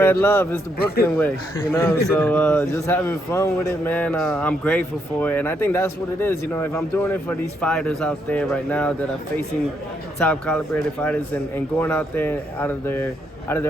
Red love is the Brooklyn way, you know, so just having fun with it, man. I'm grateful for it, and I think that's what it is, you know. If I'm doing it for these fighters out there right now that are facing top calibrated fighters and going out there out of their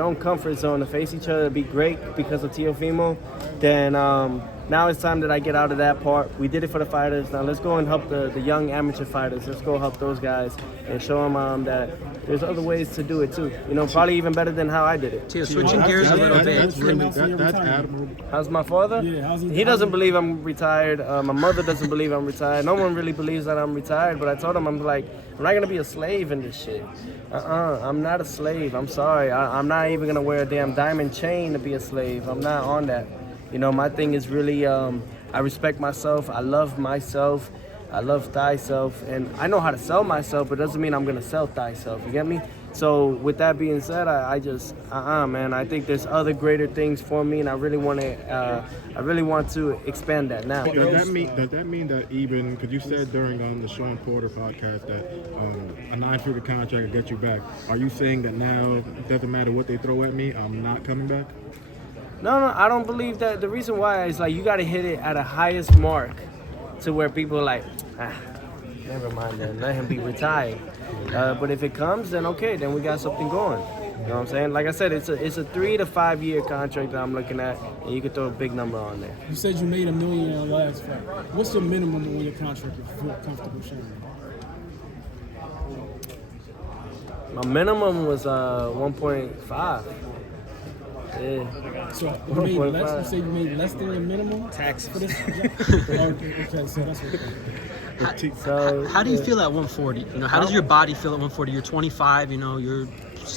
own comfort zone to face each other, to be great because of Teofimo, then now it's time that I get out of that part. We did it for the fighters. Now let's go and help the young amateur fighters. Let's go help those guys and show them that there's other ways to do it too. You know, probably even better than how I did it. Tio, switching gears a little bit. That's admirable. How's my father? Yeah, he doesn't believe I'm retired. My mother doesn't believe I'm retired. No one really believes that I'm retired, but I told him, I'm like, I'm not gonna be a slave in this shit. I'm not a slave. I'm sorry. I'm not even gonna wear a damn diamond chain to be a slave. I'm not on that. You know, my thing is really, I respect myself. I love myself. I love thyself. And I know how to sell myself, but it doesn't mean I'm gonna sell thyself. You get me? So with that being said, I just, man, I think there's other greater things for me, and I really want to expand that now. Does that mean that even, because you said during the Sean Porter podcast that a 9-figure contract will get you back, are you saying that now it doesn't matter what they throw at me, I'm not coming back? No, I don't believe that. The reason why is like you got to hit it at a highest mark to where people are like, never mind then, let him be retired. But if it comes, then okay, then we got something going. You know what I'm saying? Like I said, it's a 3 to 5 year contract that I'm looking at, and you could throw a big number on there. You said you made $1 million in the last fight. What's your minimum on your contract you feel comfortable sharing? My minimum was 1.5. Yeah. So you made less. You say you made less than your minimum Tax for this? Okay, so that's what. How do you feel at 140? You know, how does your body feel at 140? You're 25. You know, you're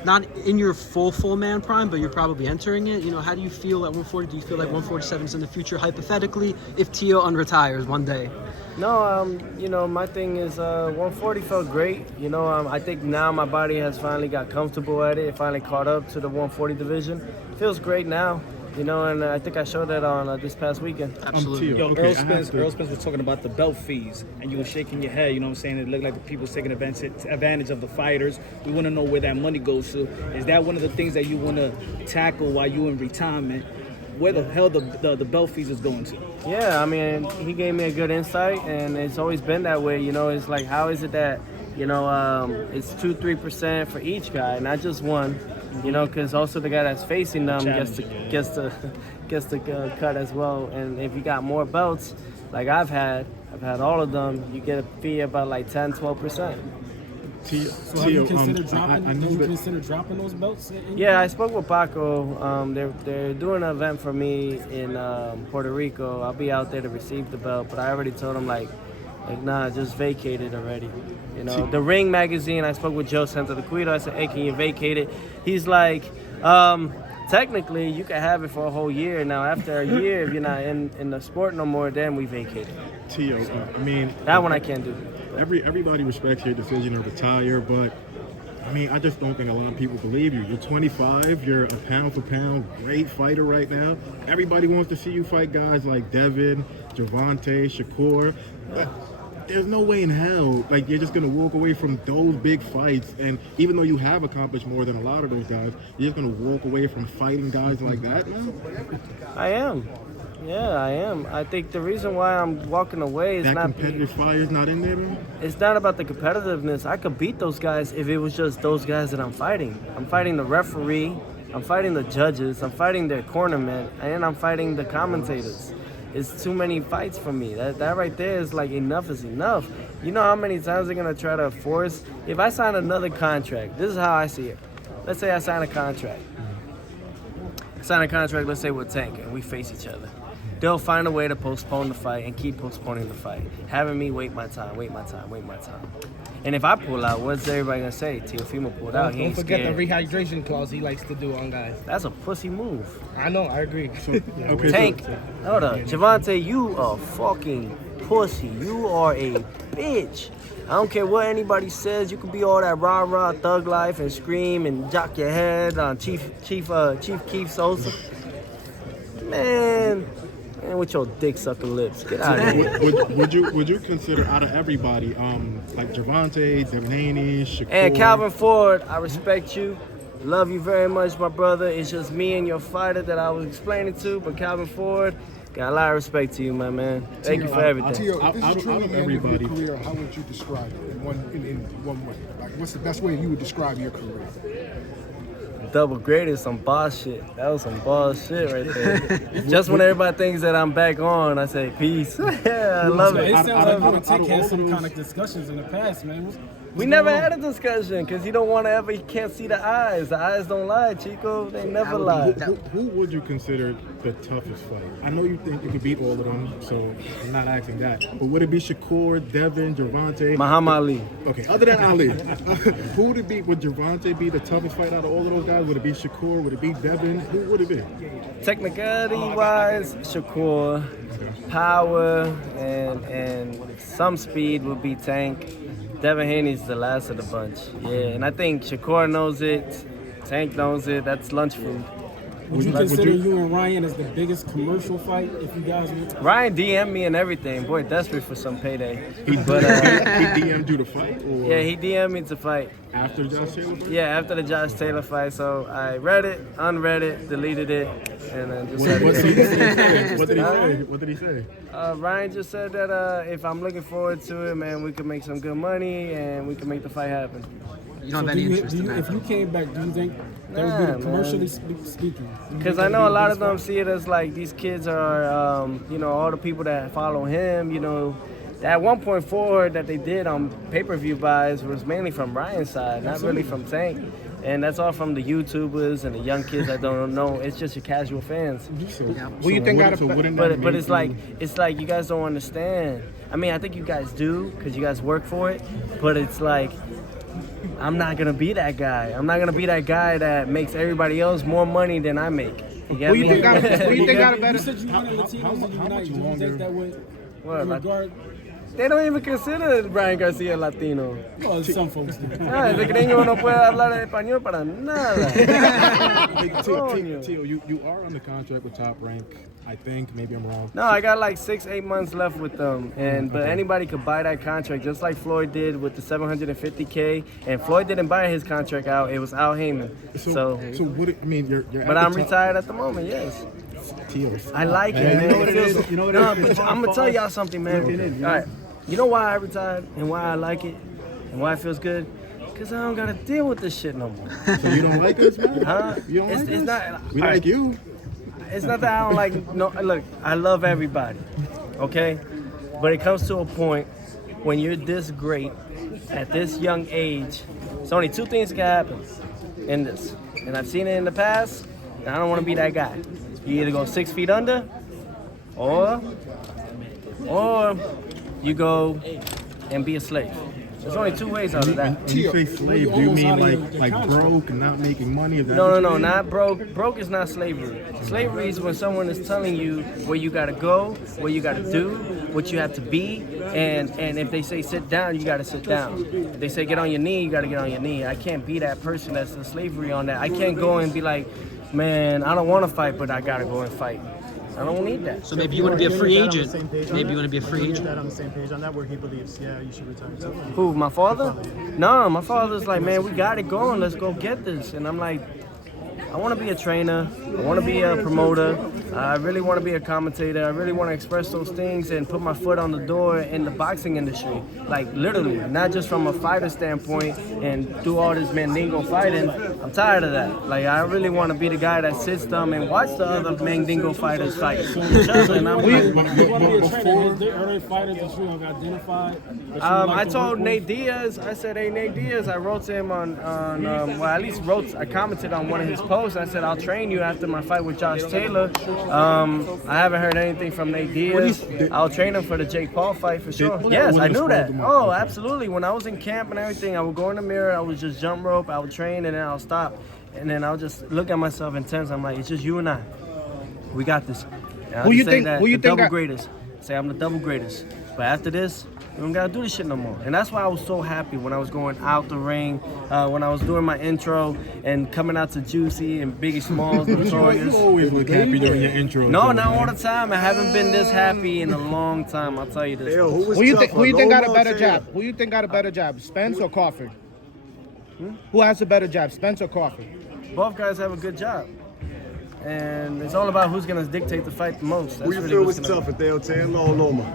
not in your full man prime, but you're probably entering it. You know, how do you feel at 140? Do you feel like 147 is in the future, hypothetically, if Tio unretires one day? No, you know, my thing is 140 felt great. You know, I think now my body has finally got comfortable at it. It finally caught up to the 140 division. Feels great now, you know, and I think I showed that on this past weekend. Absolutely. Yo, Earl Spence was talking about the belt fees, and you were shaking your head, you know what I'm saying? It looked like the people's taking advantage of the fighters. We want to know where that money goes to. Is that one of the things that you want to tackle while you in retirement? Where the hell the belt fees is going to? Yeah, I mean, he gave me a good insight, and it's always been that way. You know, it's like, how is it that, you know, it's 2-3% for each guy, not just one. You know, because also the guy that's facing them gets to cut as well. And if you got more belts, like I've had all of them, you get a fee about like 10-12%. So have you considered dropping those belts? Yeah, I spoke with Paco. They're doing an event for me in Puerto Rico. I'll be out there to receive the belt, but I already told him like nah, just vacate it already. You know, the Ring magazine, I spoke with Joe Santoliquito. I said, hey, can you vacate it? He's like, technically, you can have it for a whole year. Now, after a year, if you're not in the sport no more, then we vacate it. Tio, I mean... That one I can't do. Everybody respects your decision to retire, but, I mean, I just don't think a lot of people believe you. You're 25, you're a pound-for-pound great fighter right now. Everybody wants to see you fight guys like Devin, Gervonta, Shakur. But there's no way in hell, like, you're just going to walk away from those big fights. And even though you have accomplished more than a lot of those guys, you're just going to walk away from fighting guys like that now? I am. Yeah, I am. I think the reason why I'm walking away is that not... competitive fire's not in there, man? It's not about the competitiveness. I could beat those guys if it was just those guys that I'm fighting. I'm fighting the referee, I'm fighting the judges, I'm fighting their cornermen, and I'm fighting the commentators. It's too many fights for me. That right there is like enough is enough. You know how many times they're gonna try to force? If I sign another contract, this is how I see it. Let's say I sign a contract. Let's say with Tank, and we face each other. They'll find a way to postpone the fight and keep postponing the fight, having me wait my time. And if I pull out, what's everybody gonna say? Teofimo pulled out. He ain't Don't forget scared. the rehydration clause he likes to do on guys. That's a pussy move. I know, I agree. Tank, hold up. Gervonta, you a fucking pussy. You are a bitch. I don't care what anybody says. You can be all that rah-rah thug life and scream and jock your head on Chief Keith Sosa. Man, with your dick sucking lips. Get out of here. Would you consider out of everybody, like Gervonta, Devaney, Shakur, and Calvin Ford, I respect you. love you very much, my brother. It's just me and your fighter that I was explaining to, but Calvin Ford, got a lot of respect to you, my man. Thank you for everything. Tio, if this is truly out of the end of your everybody. career, how would you describe it in one way? Like, what's the best way you would describe your career? Double graded, some boss shit. That was some boss shit right there. Just when everybody thinks that I'm back on, I say peace. Yeah, I love It it. sounds like you and Tick had some kind of discussions in the past, man. We never had a discussion because you don't want to ever, you can't see the eyes. The eyes don't lie, Chico. They never lie. Who would you consider the toughest fight? I know you think you could beat all of them, so I'm not asking that. But would it be Shakur, Devin, Gervonta? Muhammad Ali. Okay, other than Ali, who would it be? Would Gervonta be the toughest fight out of all of those guys? Would it be Shakur? Would it be Devin? Who would it be? Technicality-wise, Shakur. Power and some speed would be Tank. Devin Haney's the last of the bunch. Yeah, and I think Shakur knows it. Tank knows it. That's lunch food. Would you consider you and Ryan as the biggest commercial fight if you guys were? Ryan DM'd me and everything. Boy, desperate for some payday. He DM'd you to fight? Or Yeah, he DM'd me to fight. after Josh Taylor fight? Yeah, after the Josh Taylor fight. So I read it, unread it, deleted it, and then just What said did he say? What did he say? Ryan just said that if I'm looking forward to it, man, we could make some good money and we can make the fight happen. You don't have any interest in that. If you came back, do you think that would be Nah, commercially speaking? Because I know a lot of them see it as like these kids are, all the people that follow him, that 1.4 that they did on pay-per-view buys was mainly from Ryan's side, not really from Tank. And that's all from the YouTubers and the young kids that don't know. It's just your casual fans. Who you think got But it's like you guys don't understand. I mean, I think you guys do because you guys work for it. But it's like, I'm not gonna be that guy. I'm not gonna be that guy that makes everybody else more money than I make. You get Who you me? think got a You better? said you wanted Latinos to unite. Do you think that would What, like- regard? They don't even consider Brian Garcia Latino. Well, some folks do. Ese gringo no puede hablar español para nada. Tio, you are under contract with Top Rank, I think. Maybe I'm wrong. No, I got like 8 months left with them, but anybody could buy that contract, just like Floyd did with the $750K. And Floyd didn't buy his contract out; it was Al Heyman. So what? You're but I'm retired at the moment. Yes, Tio. I like it, man. But I'm gonna tell y'all something, man. All right, you know why I retired and why I like it and why it feels good? Cause I don't gotta deal with this shit no more. So you don't like us, man? Huh? You don't like It's us? not. We all like right. you. It's not that I don't like. No, look, I love everybody, okay? But it comes to a point when you're this great at this young age. It's only two things can happen in this, and I've seen it in the past. And I don't want to be that guy. You either go 6 feet under, or you go and be a slave. There's only two ways out of that. When you say slave, do you mean like broke and not making money? Is that what No, you mean? not broke. Broke is not slavery. Slavery is when someone is telling you where you gotta go, what you gotta do, what you have to be, and if they say sit down, you gotta sit down. If they say get on your knee, you gotta get on your knee. I can't be that person that's in slavery on that. I can't go and be like, man, I don't want to fight, but I gotta go and fight. I don't need that. So maybe you want to be a free agent. Maybe you want to be a free agent. That on the same page on that, where he believes, yeah, you should retire too. Who, my father? No, my father's like, man, we got it going. Let's go get this. And I'm like, I want to be a trainer. I want to be a promoter. I really want to be a commentator. I really want to express those things and put my foot on the door in the boxing industry. Like, literally, not just from a fighter standpoint and do all this Mandingo fighting. I'm tired of that. Like, I really want to be the guy that sits them and watch the other Mandingo fighters fight. And I'm like, You want to be a trainer? Are there fighters that you have identified? I told Nate Diaz, I said, hey, Nate Diaz, I wrote to him I commented on one of his posts. I said, I'll train you after my fight with Josh Taylor. I haven't heard anything from Nate Diaz. I'll train him for the Jake Paul fight for sure. Yes, I knew that. Oh, absolutely. When I was in camp and everything, I would go in the mirror, I would just jump rope, I would train, and then I'll stop. And then I'll just look at myself intense. I'm like, it's just you and I. We got this. And I'll just say that, the double greatest. Say I'm the double greatest. But after this, we don't gotta do this shit no more. And that's why I was so happy when I was going out the ring, when I was doing my intro and coming out to Juicy and Biggie Smalls, Notorious. You always look happy during your intro. No, not all the time. I haven't been this happy in a long time. I'll tell you this. Who you think got a better job? Who you think got a better job, Spence or Crawford? Who has a better jab, Spence or Crawford? Both guys have a good job. And it's all about who's going to dictate the fight the most. That's Who you really feel what's was gonna- tougher, Taylor or Loma?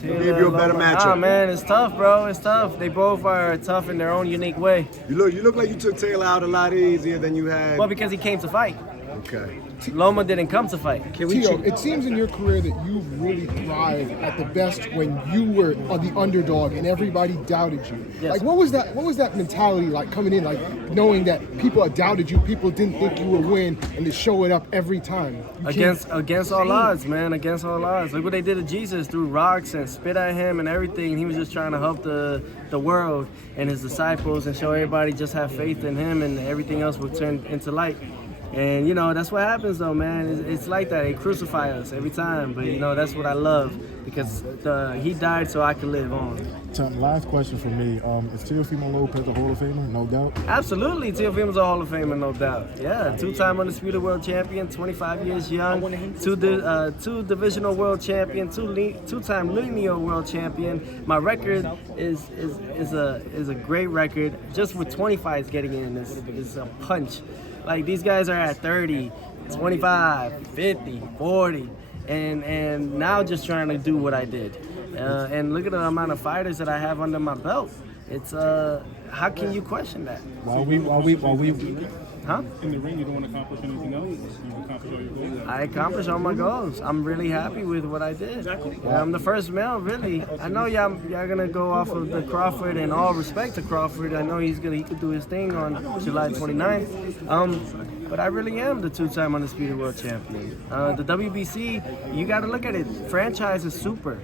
Taylor, Give you a better Loma. matchup. Ah, man, it's tough, bro. It's tough. They both are tough in their own unique way. You look like you took Taylor out a lot easier than you had. Well, because he came to fight. Okay. Loma didn't come to fight. Tio, it seems in your career that you really thrived at the best when you were the underdog and everybody doubted you. Yes. Like, what was that mentality like coming in, like knowing that people had doubted you, people didn't think you would win, and to show it up every time? Against all odds, man. Against all odds. Look what they did to Jesus. Threw rocks and spit at him and everything. He was just trying to help the world and his disciples and show everybody just have faith in him, and everything else will turn into light. And, you know, that's what happens, though, man. It's like that. They crucify us every time. But, you know, that's what I love because he died so I could live on. Last question for me. Is Teofimo Lopez a Hall of Famer? No doubt. Absolutely. Teofimo's a Hall of Famer, no doubt. Yeah, two-time undisputed world champion, 25 years young, two divisional world champion, two-time lineal world champion. My record is a great record. Just with 20 fights getting in is a punch. Like, these guys are at 30, 25, 50, 40, and now just trying to do what I did. And look at the amount of fighters that I have under my belt. It's how can you question that? While we Huh? In the ring, you don't want to accomplish anything else? You accomplish all your goals? I accomplished all my goals. I'm really happy with what I did. Yeah, I'm the first male, really. I know y'all gonna go off of the Crawford, and all respect to Crawford. I know he could do his thing on July 29th. But I really am the two-time undisputed world champion. The WBC, you got to look at it. Franchise is super.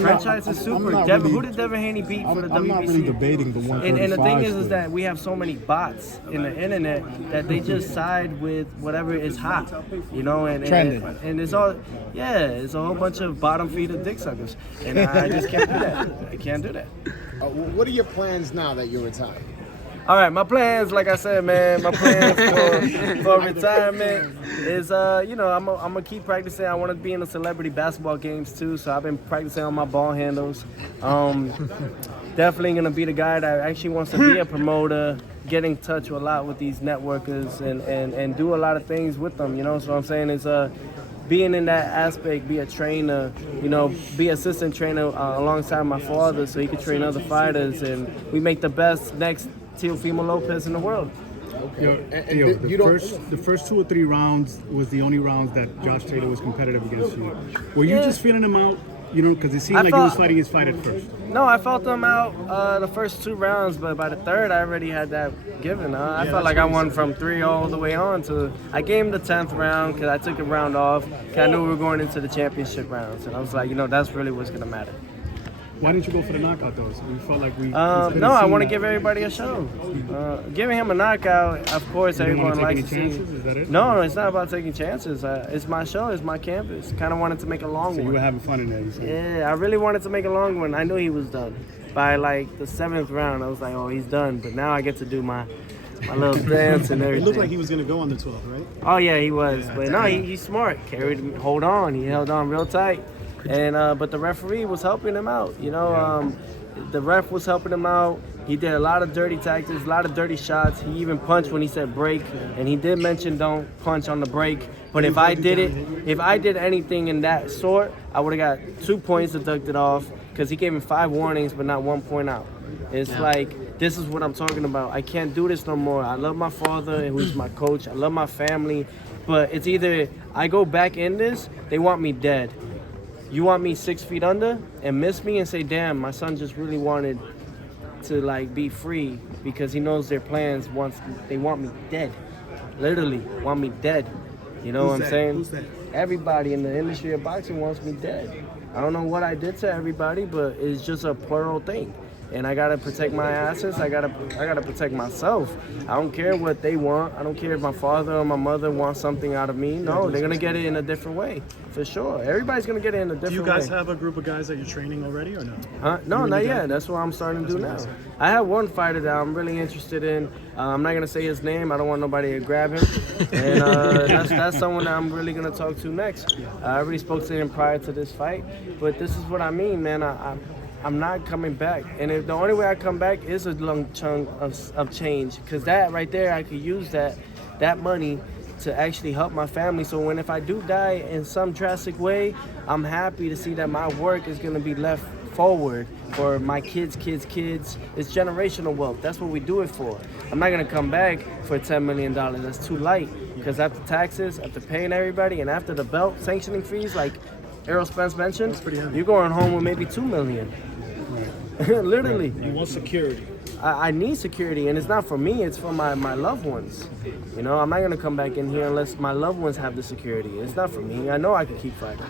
Franchise is super. Who did Devin Haney beat for the WBC? I'm not really debating the 135. And the thing is that we have so many bots in the internet that they just side with whatever is hot, you know, and it's all, it's a whole bunch of bottom feeder dick suckers, and I just can't do that. I can't do that. What are your plans now that you're retired? All right, my plans, like I said, man, my plans for retirement is, I'm gonna keep practicing. I want to be in the celebrity basketball games too, so I've been practicing on my ball handles. Definitely gonna be the guy that actually wants to be a promoter, get in touch a lot with these networkers and do a lot of things with them, you know. So what I'm saying is being in that aspect, be a trainer, you know, be assistant trainer alongside my father so he could train other fighters, and we make the best next Teofimo Lopez in the world. The first 2 or 3 rounds was the only rounds that Josh Taylor was competitive against you. Were you just feeling him out, you know, because it seemed like he was fighting his fight at first? No, I felt him out the first 2 rounds, but by the third, I already had that given. I felt like I won from 3 all the way on to. I gave him the 10th round because I took a round off. Cause I knew we were going into the championship rounds, and I was like, you know, that's really what's gonna matter. Why didn't you go for the knockout though? So you felt like we. No, I want to give everybody a show. Giving him a knockout, of course, everyone likes to see. Is that it? No, it's not about taking chances. It's my show. It's my canvas. Kind of wanted to make a long one. You were having fun in there. You said. Yeah, I really wanted to make a long one. I knew he was done. By like the 7th round, I was like, oh, he's done. But now I get to do my little dance and everything. It looked like he was going to go on the 12th, right? Oh yeah, he was. But no, he's smart. Hold on. He held on real tight. And but the referee was helping him out. You know, the ref was helping him out. He did a lot of dirty tactics, a lot of dirty shots. He even punched when he said break, and he did mention don't punch on the break. But if I did anything in that sort, I would have got 2 points deducted off because he gave him 5 warnings, but not 1 point out. It's like, this is what I'm talking about. I can't do this no more. I love my father, who's my coach. I love my family, but it's either I go back in this, they want me dead. You want me 6 feet under and miss me and say, damn, my son just really wanted to like be free because he knows their plans they want me dead. Literally want me dead. You know what I'm saying? Who's that? Everybody in the industry of boxing wants me dead. I don't know what I did to everybody, but it's just a plural thing. And I gotta protect my assets. I gotta protect myself. I don't care what they want. I don't care if my father or my mother want something out of me. No, they're gonna get it in a different way, for sure. Everybody's gonna get it in a different way. Do you guys have a group of guys that you're training already, or no? No, not yet. That's what I'm starting to do now. I have one fighter that I'm really interested in. I'm not gonna say his name. I don't want nobody to grab him. And that's someone that I'm really gonna talk to next. I already spoke to him prior to this fight, but this is what I mean, man. I'm not coming back. And the only way I come back is a lump chunk of change, because that right there, I could use that money to actually help my family. So if I do die in some drastic way, I'm happy to see that my work is gonna be left forward for my kids. It's generational wealth. That's what we do it for. I'm not gonna come back for $10 million. That's too light, because after taxes, after paying everybody, and after the belt sanctioning fees, like Errol Spence mentioned, you're going home with maybe $2 million. Literally. You want security. I need security, and it's not for me, it's for my loved ones. You know, I'm not gonna come back in here unless my loved ones have the security. It's not for me. I know I can keep fighting,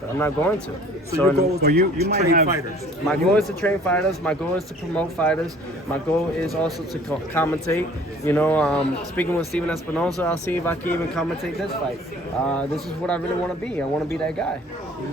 but I'm not going to. So your goal is Well, you to might train have fighters. My goal is to train fighters. My goal is to promote fighters. My goal is also to commentate. You know, speaking with Steven Espinosa, I'll see if I can even commentate this fight. This is what I really want to be. I want to be that guy.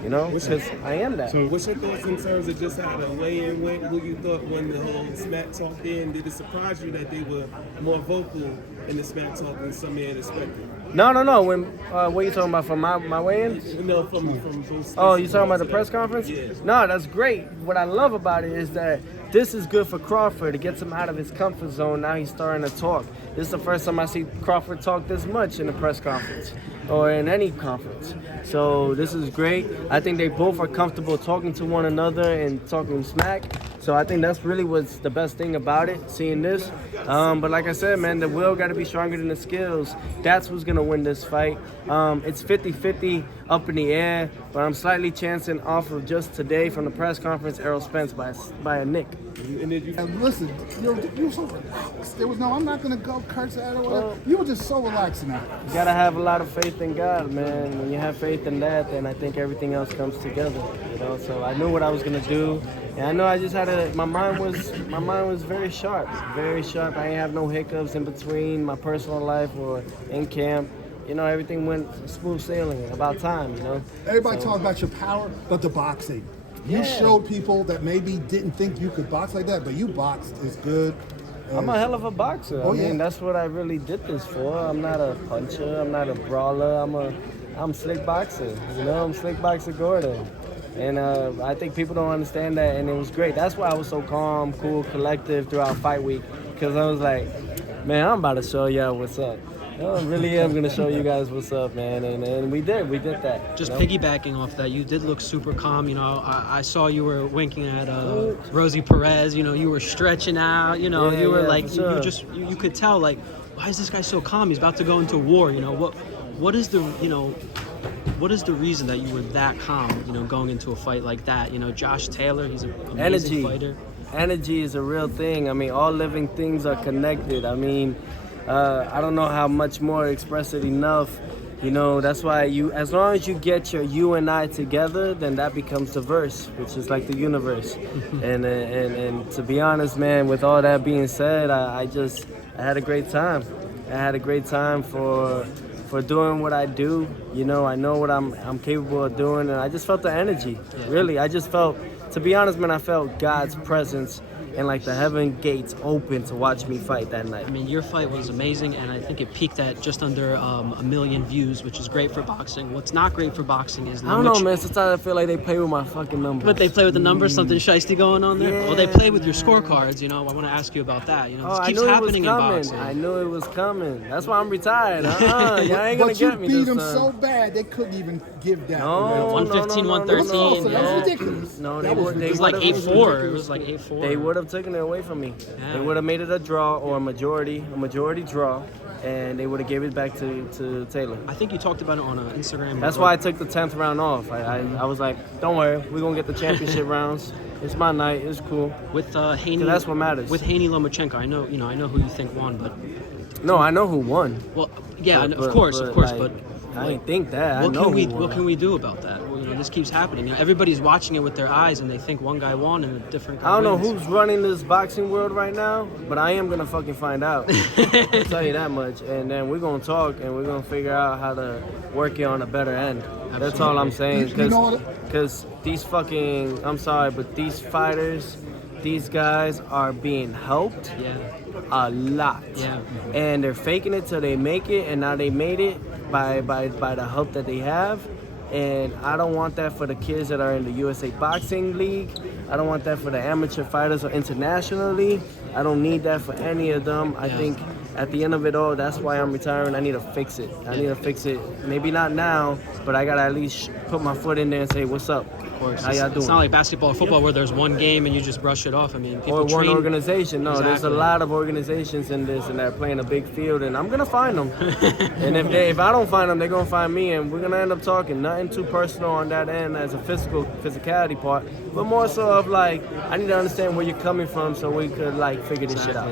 You know, because I am that. So What's your thoughts in terms of just how the weigh-in went? Who you thought when the whole smack talk in? Did it surprise you that they were more vocal in the smack talk than some had expected? No. When what are you talking about, from my weigh-in? You know, from both. Oh, you talking about the press conference? Yeah. No, that's great. What I love about it is that this is good for Crawford. It gets him out of his comfort zone. Now he's starting to talk. This is the first time I see Crawford talk this much in a press conference or in any conference. So this is great. I think they both are comfortable talking to one another and talking smack. So I think that's really what's the best thing about it, seeing this. But like I said, man, the will got to be stronger than the skills. That's who's going to win this fight. It's 50-50 up in the air, but I'm slightly chancing off of just today from the press conference, Errol Spence by a nick. And listen, you were so relaxed. There was no, I'm not gonna go curse at or whatever. You were just so relaxed now. You got to have a lot of faith in God, man. When you have faith in that, then I think everything else comes together, you know? So I knew what I was going to do. And I know I just had my mind was very sharp. I didn't have no hiccups in between my personal life or in camp. You know, everything went smooth sailing, about time, you know? Everybody talks about your power, but the boxing. You showed people that maybe didn't think you could box like that, but you boxed as good. I'm a hell of a boxer. Oh, I mean, yeah. that's what I really did this for. I'm not a puncher. I'm not a brawler. I'm slick boxer. You know, I'm slick boxer Gordon. And I think people don't understand that, and it was great. That's why I was so calm, cool, collective throughout fight week, because I was like, man, I'm about to show y'all what's up. I really am going to show you guys what's up, man. And we did that. Just you know? piggybacking off that, you did look super calm. You know, I saw you were winking at Rosie Perez. You know, you were stretching out. You know, you were like, sure. you could tell, like, why is this guy so calm? He's about to go into war. You know, what is the reason that you were that calm? You know, going into a fight like that. You know, Josh Taylor, he's an amazing fighter. Energy is a real thing. I mean, all living things are connected. I mean, I don't know how much more to express it enough. You know, that's why as long as you get your you and I together, then that becomes the verse, which is like the universe. and to be honest, man, with all that being said, I had a great time. I had a great time for doing what I do. You know, I know what I'm capable of doing, and I just felt the energy. Really, I just felt, to be honest, man, I felt God's presence and like the heaven gates open to watch me fight that night. I mean, your fight was amazing, and I think it peaked at just under 1 million views, which is great for boxing. What's not great for boxing is I don't know, man. Sometimes I feel like they play with my fucking numbers. But they play with the numbers, something shiesty going on there? Yeah. Well, they play with your scorecards, you know. I want to ask you about that. You know, this keeps happening in boxing. I knew it was coming. That's why I'm retired. Y'all ain't gonna But you get me beat this them time. so bad they couldn't even give that. No, 115, 113. That's Yeah. ridiculous. No, That was they It was like would've- 8-4. It was like 8-4. They would have taken it away from me. Yeah. They would have made it a draw or a majority draw, and they would have gave it back to Taylor. I think you talked about it on Instagram. That's why I took the 10th round off. I was like, don't worry, we're gonna get the championship rounds. It's my night. It's cool. with Haney. That's what matters. With Haney Lomachenko, I know who you think won, but No, I know who won. well, yeah, But- of course, like, but I didn't think that. what I know can we who won. what can we do about that? Well, you know, this keeps happening. You know, everybody's watching it with their eyes, and they think one guy won and a different guy I don't know wins. who's running this boxing world right now, but I am gonna fucking find out. I'll tell you that much. And then we're gonna talk and we're gonna figure out how to work it on a better end. That's all I'm saying. You know what? Because these fucking, I'm sorry, but these fighters, these guys are being helped Yeah. a lot. Yeah. And they're faking it till they make it, and now they made it by the help that they have. And I don't want that for the kids that are in the USA Boxing League. I don't want that for the amateur fighters or internationally. I don't need that for any of them. I think at the end of it all, that's why I'm retiring. I need to fix it. I need to fix it. Maybe not now, but I gotta at least put my foot in there and say, what's up? How y'all doing? It's not like basketball or football where there's one game and you just brush it off. I mean, people or one train. organization. No, there's a Exactly. lot of organizations in this, and they're playing a big field, and I'm gonna find them. And if I don't find them, they're gonna find me, and we're gonna end up talking. Nothing too personal on that end as a physicality part, but more so of like I need to understand where you're coming from so we could like figure this shit out.